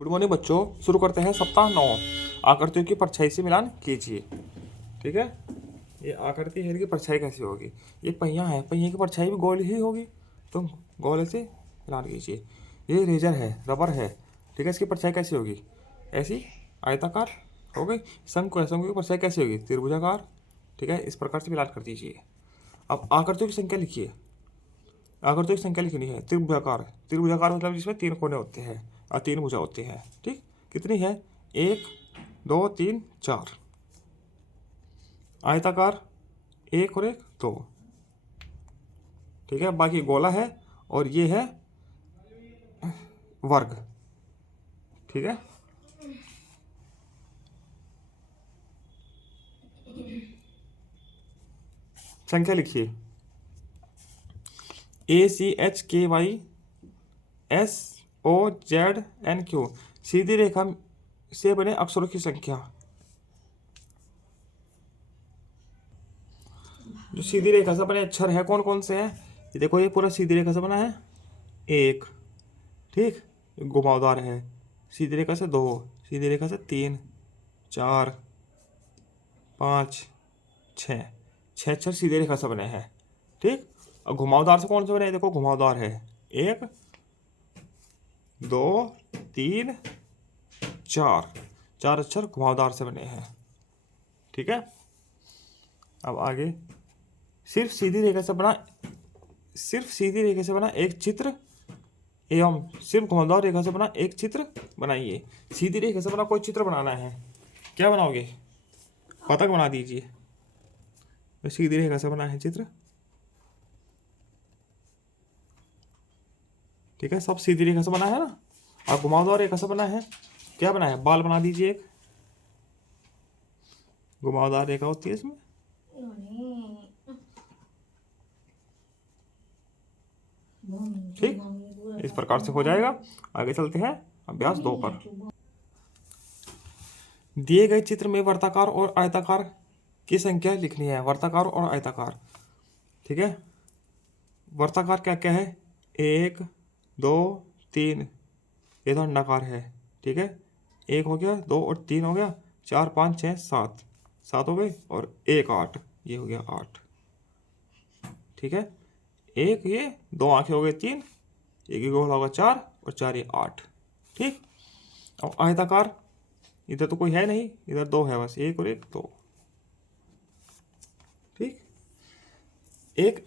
Good morning बच्चों, शुरू करते हैं सप्ताह 9। आकृतियों की परछाई से मिलान कीजिए। ठीक है, ये आकृति है, इनकी परछाई कैसी होगी। ये पहिया है, पहिए की परछाई भी गोल ही होगी, तो गोल से मिलान कीजिए। ये रेजर है, रबर है, ठीक है, इसकी परछाई कैसी होगी, ऐसी आयताकार हो गई। शंकु है, शंकु की परछाई कैसी होगी, त्रिभुजाकार। ठीक है, इस प्रकार से मिलान कर दीजिए। अब आकृतियों की संख्या लिखिए। आकृतियों की संख्या लिखनी है। त्रिभुजाकार, त्रिभुजाकार मतलब जिसमें तीन कोने होते हैं और तीन भुजा होती है। ठीक, कितनी है, 1 2 3 4। आयताकार 1 और 1 2। ठीक है, बाकी गोला है और ये है वर्ग। ठीक है, संख्या लिखिए। ACHKYSOZNQ सीधी रेखा से बने अक्षरों की संख्या। जो सीधी रेखा से बने अक्षर है कौन कौन से हैं, ये देखो, ये पूरा सीधी रेखा से बना है 1। ठीक, घुमावदार है, सीधी रेखा से 2, सीधी रेखा से 3 4 5 6। 6 अक्षर सीधी रेखा से बने हैं। ठीक, और घुमावदार से कौन से बने हैं, देखो घुमावदार है 1 2 3 4। 4 अक्षर घुमावदार से बने हैं। ठीक है, अब आगे सिर्फ सीधी रेखा से बना, सिर्फ सीधी रेखा से बना एक चित्र एवं सिर्फ घुमावदार रेखा से बना एक चित्र बनाइए। सीधी रेखा से बना कोई चित्र बनाना है, क्या बनाओगे, पतंग बना दीजिए। तो सीधी रेखा से बना है चित्र। ठीक है, सब सीधी रेखा से बना है ना। और घुमावदार रेखा से बना है, क्या बना है, बाल बना दीजिए। एक घुमावदार रेखा होती है इसमें। ठीक, इस प्रकार से हो जाएगा। आगे चलते हैं अभ्यास 2 पर। दिए गए चित्र में वर्ताकार और आयताकार की संख्या लिखनी है। वर्ताकार और आयताकार, ठीक है। वर्ताकार क्या क्या है, 1 2 3, ये तो अंडाकार है। ठीक है, 1 हो गया, 2 और 3 हो गया, 4 5 6 7, 7 हो गए, और 1 8, ये हो गया 8। ठीक है, एक ये 2 आंखें हो गए 3, एक ही गोला होगा 4, और 4 ये 8। ठीक, अब आयताकार, इधर तो कोई है नहीं, इधर 2 है बस, 1 और 1 2। ठीक, एक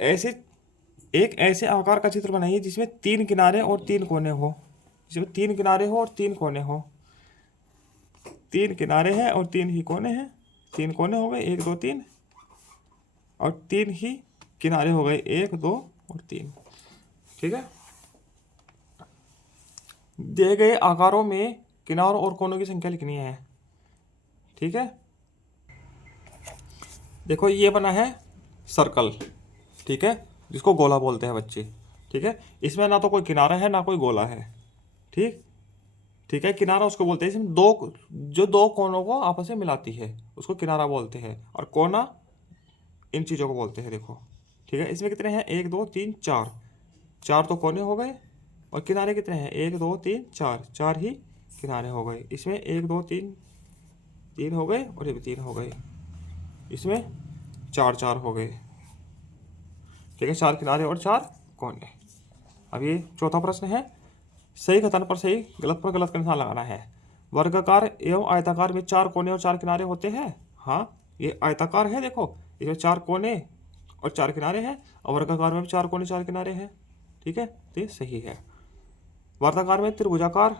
ऐसे आकार का चित्र बनाइए जिसमें 3 किनारे और 3 कोने हो। जिसमें 3 किनारे हो और 3 कोने हो। 3 किनारे हैं और 3 ही कोने हैं। 3 कोने हो गए 1 2 3, और 3 ही किनारे हो गए 1 2 और 3। ठीक है, दिए गए आकारों में किनारों और कोनों की संख्या लिखनी है। ठीक है, देखो ये बना है सर्कल, ठीक है, जिसको गोला बोलते हैं बच्चे। ठीक है, इसमें ना तो कोई किनारा है ना कोई गोला है। ठीक, ठीक है, किनारा उसको बोलते हैं इसमें जो दो कोनों को आपस में मिलाती है उसको किनारा बोलते हैं, और कोना इन चीज़ों को बोलते हैं। देखो, ठीक है, इसमें कितने हैं, 1 2 3 4। 4 तो कोने हो गए, और किनारे कितने हैं, 1 2 3 4, 4 ही किनारे हो गए। इसमें 1 2 3 3 हो गए, और ये भी 3 हो गए। इसमें 4 4 हो गए। ठीक है, 4 किनारे और 4 कोने। अब ये चौथा प्रश्न है, सही कथन पर सही, गलत पर गलत का निशान लगाना है। वर्गाकार एवं आयताकार में 4 कोने और 4 किनारे होते हैं। हाँ, ये आयताकार है, देखो इसमें 4 कोने और 4 किनारे हैं, और वर्गाकार में भी 4 कोने 4 किनारे हैं। ठीक है, तो ये सही है। वर्ताकार में त्रिभुजाकार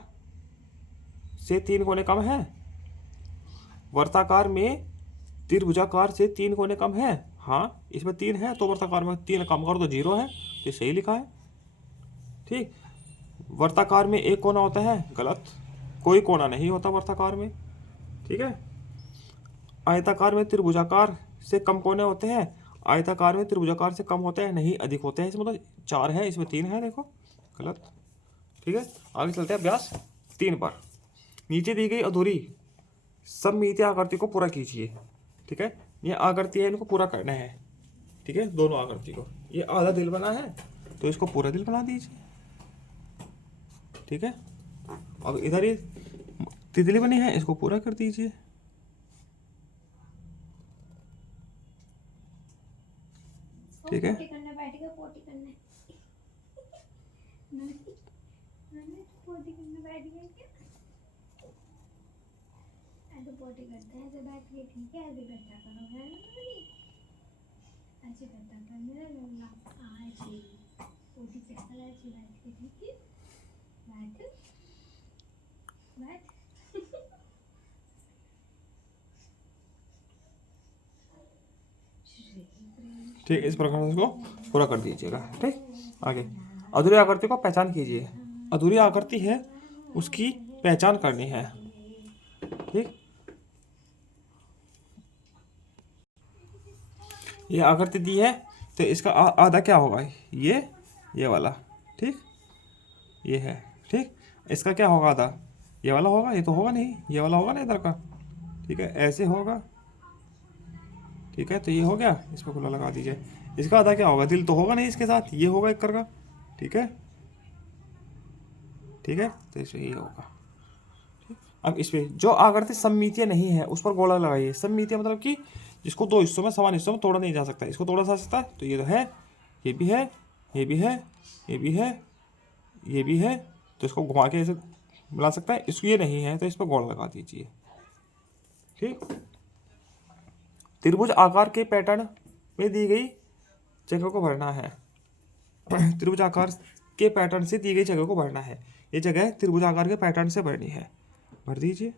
से 3 कोने कम है। वर्ताकार में त्रिभुजाकार से 3 कोने कम है। हाँ, इसमें 3 है, तो वर्ताकार में 3 कम करो तो 0 है, तो सही लिखा है। ठीक, वर्ताकार में 1 कोना होता है, गलत, कोई कोना नहीं होता वर्ताकार में। ठीक है, आयताकार में त्रिभुजाकार से कम कोने होते हैं। आयताकार में त्रिभुजाकार से कम होते हैं, नहीं अधिक होते हैं। इसमें तो 4 है, इसमें 3 है, देखो गलत। ठीक है, आगे चलते हैं अभ्यास 3 पर। नीचे दी गई अधूरी सममितीय आकृति को पूरा कीजिए। ठीक है, ये आकृति है, इनको पूरा करना है। ठीक है, दोनों आकृति को, ये आधा दिल बना है तो इसको पूरा दिल बना दीजिए। ठीक है, अब इधर ये तितली बनी है, इसको पूरा कर दीजिए। ठीक है, पोटी करने बैठ गया, पोटी करने पोटी करने बैठ गया क्या? ऐसे पोटी करते हैं, ऐसे बैठ के, ठीक है, ऐसे करता करो, है ना? ऐसे करता करना, ऐसे पोटी कर, ऐसे बैठ के, ठीक है, बैठ बैठ ठीक, इस प्रकार से इसको पूरा कर दीजिएगा। ठीक, आगे अधूरी आकृति को पहचान कीजिए। अधूरी आकृति है, उसकी पहचान करनी है। ठीक, ये आकृति दी है तो इसका आधा क्या होगा, ये वाला। ठीक, ये है। ठीक, इसका क्या होगा आधा, ये वाला होगा, ये तो होगा नहीं, ये वाला होगा ना इधर का। ठीक है, ऐसे होगा। ठीक है, तो ये हो गया, इस पर खुला लगा दीजिए। इसका आधा क्या होगा, दिल तो होगा नहीं इसके साथ, ये होगा एक कर का। ठीक है, ठीक है, तो इसमें ये होगा। अब इसमें जो आकृति सममितीय नहीं है उस पर गोला लगाइए। सममितीय मतलब कि जिसको दो हिस्सों में, समान हिस्सों में तोड़ा नहीं जा सकता, इसको तोड़ा जा सकता है। तो ये तो है, ये भी है, ये भी है, ये भी है, ये भी है, तो इसको घुमा के ऐसे मिला सकता है। इसको ये नहीं है तो इस पर गोला लगा दीजिए। ठीक, त्रिभुज आकार के पैटर्न में दी गई जगह को भरना है। त्रिभुज आकार के पैटर्न से दी गई जगह को भरना है। ये जगह त्रिभुज आकार के पैटर्न से भरनी है, भर दीजिए।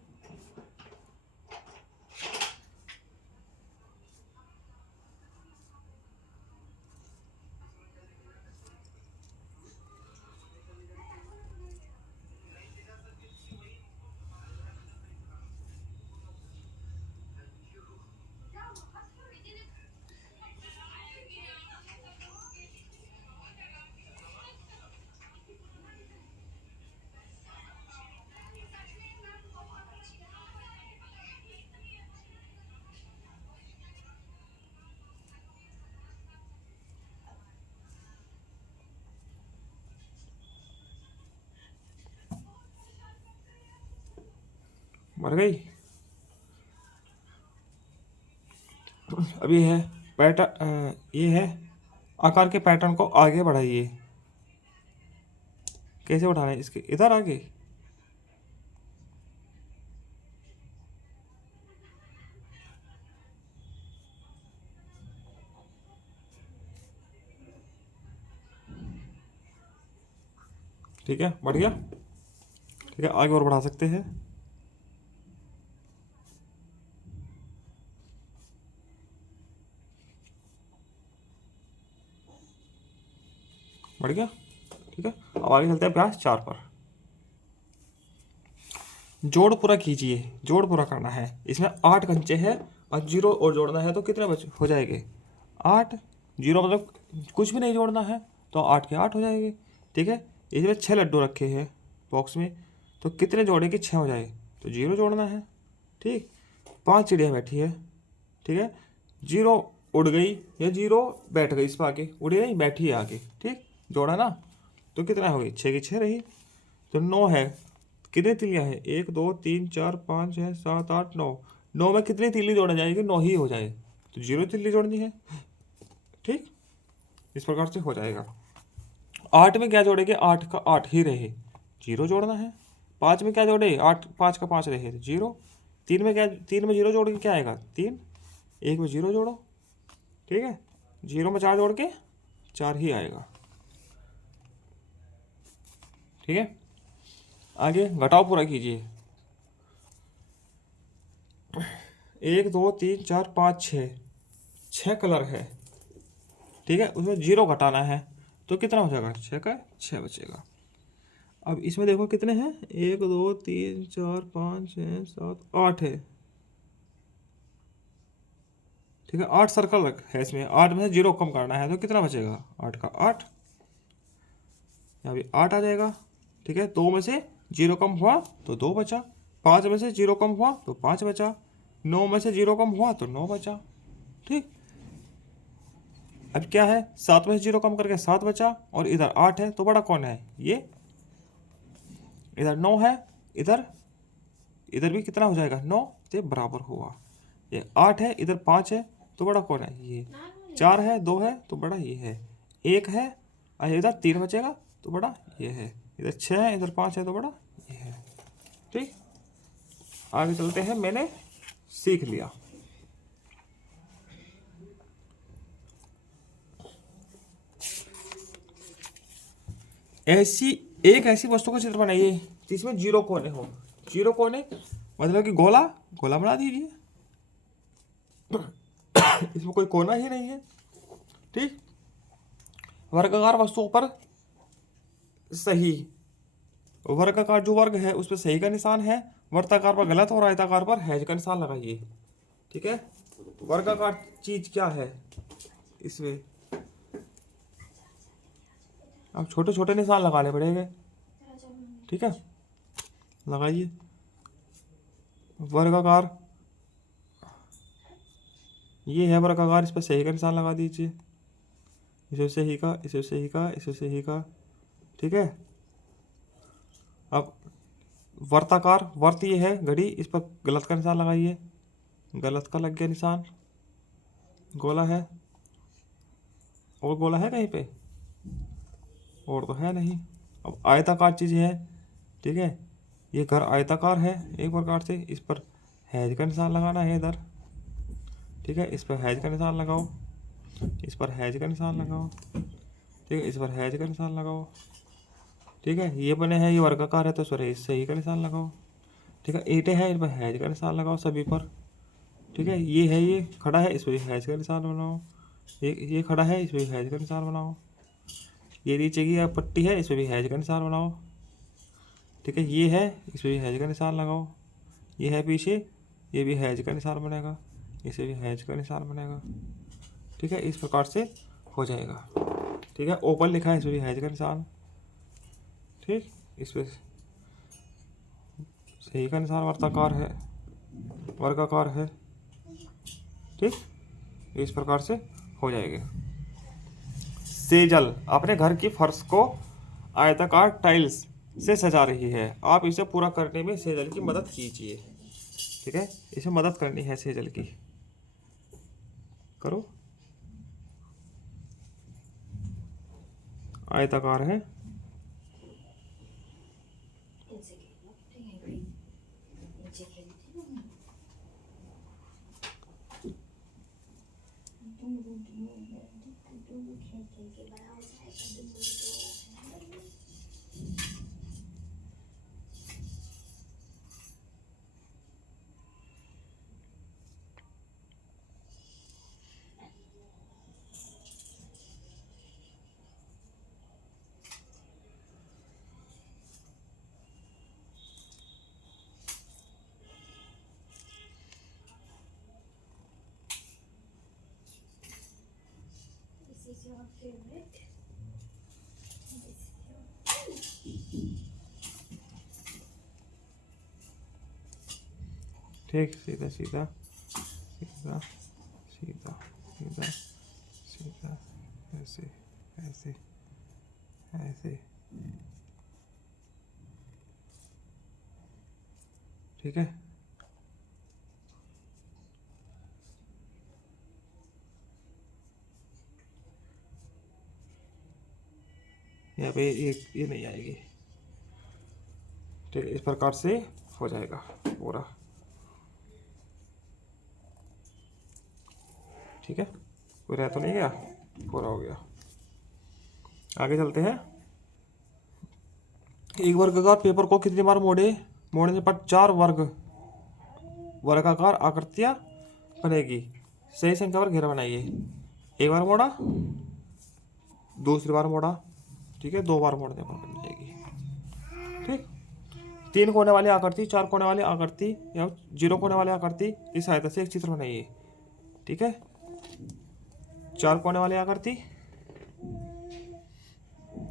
मर गई। अब ये है पैटर्न, ये है आकार के पैटर्न को आगे बढ़ाइए। कैसे बढ़ाना है, इसके इधर आगे। ठीक है, बढ़ गया। ठीक है, आगे और बढ़ा सकते हैं। बढ़ गया। ठीक है, अब आगे चलते हैं अभ्यास 4 पर। जोड़ पूरा कीजिए। जोड़ पूरा करना है। इसमें 8 कंचे हैं और 0 और जोड़ना है तो कितने बच हो जाएंगे, 8। 0 मतलब कुछ भी नहीं जोड़ना है तो 8 के 8 हो जाएंगे। ठीक है, इसमें 6 लड्डू रखे हैं बॉक्स में, तो कितने जोड़े कि 6 हो जाए, तो 0 जोड़ना है। ठीक, 5 चिड़िया बैठी है। ठीक है, 0 उड़ गई या 0 बैठ गई, इस पर आके उड़ी नहीं, बैठी है आगे। ठीक, जोड़ा ना, तो कितना हो गई, 6 की 6 रही। तो 9 है, कितने तिलियाँ हैं, 1 2 3 4 5 6 7 8 9। 9 में कितनी तिल्ली जोड़ा जाएगी, 9 ही हो जाए, तो 0 तिल्ली जोड़नी है। ठीक, इस प्रकार से हो जाएगा। 8 में क्या जोड़ेंगे, 8 का 8 ही रहे, 0 जोड़ना है। 5 में क्या जोड़े, 8 5 का 5 रहे तो 0। 3 में क्या, 3 में 0 जोड़ के क्या आएगा, 3। 1 में 0 जोड़ो। ठीक है, 0 में 4 जोड़ के 4 ही आएगा। ठीक है, आगे घटाव पूरा कीजिए। 1 2 3 4 5 6, 6 कलर है। ठीक है, उसमें 0 घटाना है तो कितना हो जाएगा, 6 का 6 बचेगा। अब इसमें देखो कितने हैं, 1 2 3 4 5 6 7 8 है। ठीक है, 8 सर्कल है इसमें, 8 में से 0 कम करना है तो कितना बचेगा, 8 का 8, यहाँ भी 8 आ जाएगा। ठीक है, 2 में से 0 कम हुआ तो 2 बचा। 5 में से 0 कम हुआ तो 5 बचा। 9 में से 0 कम हुआ तो 9 बचा। ठीक, अब क्या है, 7 में से 0 कम करके 7 बचा, और इधर 8 है तो बड़ा कौन है, ये। इधर 9 है इधर इधर भी कितना हो जाएगा 9 से बराबर हुआ। ये 8 है, इधर 5 है तो बड़ा कौन है ये, 4 है, 2 है तो बड़ा ये है, 1 है और इधर 3 बचेगा तो बड़ा ये है, इधर 6 है, इधर 5 है तो बड़ा ये है। ठीक, आगे चलते हैं। मैंने सीख लिया। एक ऐसी वस्तु का चित्र बनाइए जिसमें 0 कोने हो। 0 कोने मतलब कि गोला गोला बना दीजिए। इसमें कोई कोना ही नहीं है। ठीक, वर्गाकार वस्तुओं पर सही, वर्गाकार जो वर्ग है उस पर सही का निशान है, वर्ताकार पर गलत और आयताकार पर हैज का निशान लगाइए। ठीक है, वर्गाकार चीज क्या है इसमें, अब छोटे छोटे निशान लगाने पड़ेंगे। ठीक है, लगाइए वर्गाकार, ये है वर्गाकार, इस पर सही का निशान लगा दीजिए। इसे सही का, इसे सही का, इसे सही का। ठीक है, अब वर्ताकार, वर्त ये है घड़ी, इस पर गलत का निशान लगाइए। गलत का लग गया निशान। गोला है, और गोला है कहीं पे, और तो है नहीं। अब आयताकार चीज़ है। ठीक है, ये घर आयताकार है एक प्रकार से, इस पर हैज का निशान लगाना है इधर। ठीक है, इस पर हैज का निशान लगाओ, इस पर हैज का निशान लगाओ। ठीक है, इस पर हैज का निशान लगाओ। ठीक है, ये बने हैं, ये वर्गाकार है तो इस पर सही का निशान लगाओ। ठीक है, ईंटें हैं, इन पर हैज का निशान लगाओ सभी पर। ठीक है, ये है, ये खड़ा है, इस पर हैज का निशान बनाओ। ये खड़ा है, इस पर भी हैज का निशान बनाओ। ये नीचे की पट्टी है, इस पर भी हैज का निशान बनाओ। ठीक है, ये है, इस पर भी हैज का निशान लगाओ। ये है पीछे, ये भी हैज का निशान बनेगा, इसे भी हैज का निशान बनेगा। ठीक है, इस प्रकार से हो जाएगा। ठीक है, ओपन लिखा है, इस पर भी हैज का निशान। ठीक, इस पर सही का निशान, वर्ताकार है, वर्गाकार है। ठीक, इस प्रकार से हो जाएगा। सेजल अपने घर की फर्श को आयताकार टाइल्स से सजा रही है, आप इसे पूरा करने में सेजल की मदद कीजिए। ठीक है, इसे मदद करनी है सेजल की, करो। आयताकार है, This is your favorite. ठीक, सीधा सीधा सीधा सीधा सीधा सीधा, ऐसे ऐसे ऐसे। ठीक है, यहाँ पे ये नहीं आएगी। ठीक है, इस प्रकार से हो जाएगा पूरा। ठीक है, कोई रह तो नहीं गया, पूरा हो गया। आगे चलते हैं। एक वर्गाकार पेपर को कितनी बार मोड़ने पर 4 वर्गाकार आकृतियां बनेगी। सही संख्या पर घेरा बनाइए। एक बार मोड़ा, दूसरी बार मोड़ा। ठीक है, 2 बार मोड़ने पर बन जाएगी। ठीक, 3 कोने वाली आकृति, 4 कोने वाली आकृति या 0 कोने वाली आकृति की सहायता से एक चित्र बनाइए। ठीक है, 4 कोने वाली आकृति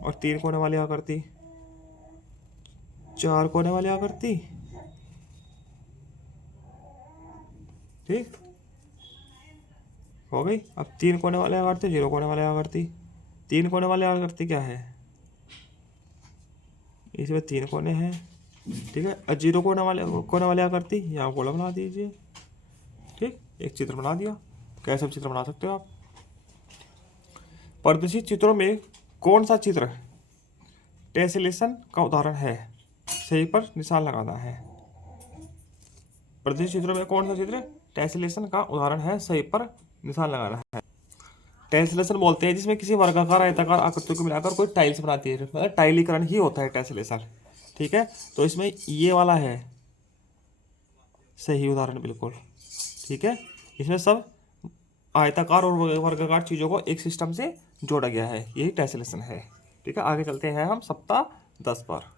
और 3 कोने वाली आकृति, 4 कोने वाली आकृति। ठीक, हो गई। अब 3 कोने वाले आकृति, 0 कोने वाले आकृति। 3 कोने वाले आकृति क्या है, इसमें 3 कोने हैं, ठीक है। और जीरो कोने वाले आकृति यहाँ गोला बना दीजिए। ठीक, एक चित्र बना दिया। कैसे चित्र बना सकते हो आप। प्रदर्शित चित्रों में कौन सा चित्र टेसेलेशन का उदाहरण है, सही पर निशान लगाना है। प्रदर्शित चित्रों में कौन सा चित्र टेसेलेशन का उदाहरण है, सही पर निशान लगाना है। टेसेलेशन बोलते हैं जिसमें किसी वर्गाकार आयताकार आकृतियों को मिलाकर कोई टाइल्स बनाती है, मतलब टाइलीकरण ही होता है टेसेलेशन। ठीक है, तो इसमें ये वाला है सही उदाहरण बिल्कुल। ठीक है, इसमें सब आयताकार और वर्गाकार चीज़ों को एक सिस्टम से जोड़ा गया है, यही टेसेलेशन है। ठीक है, आगे चलते हैं हम सप्ताह 10 पर।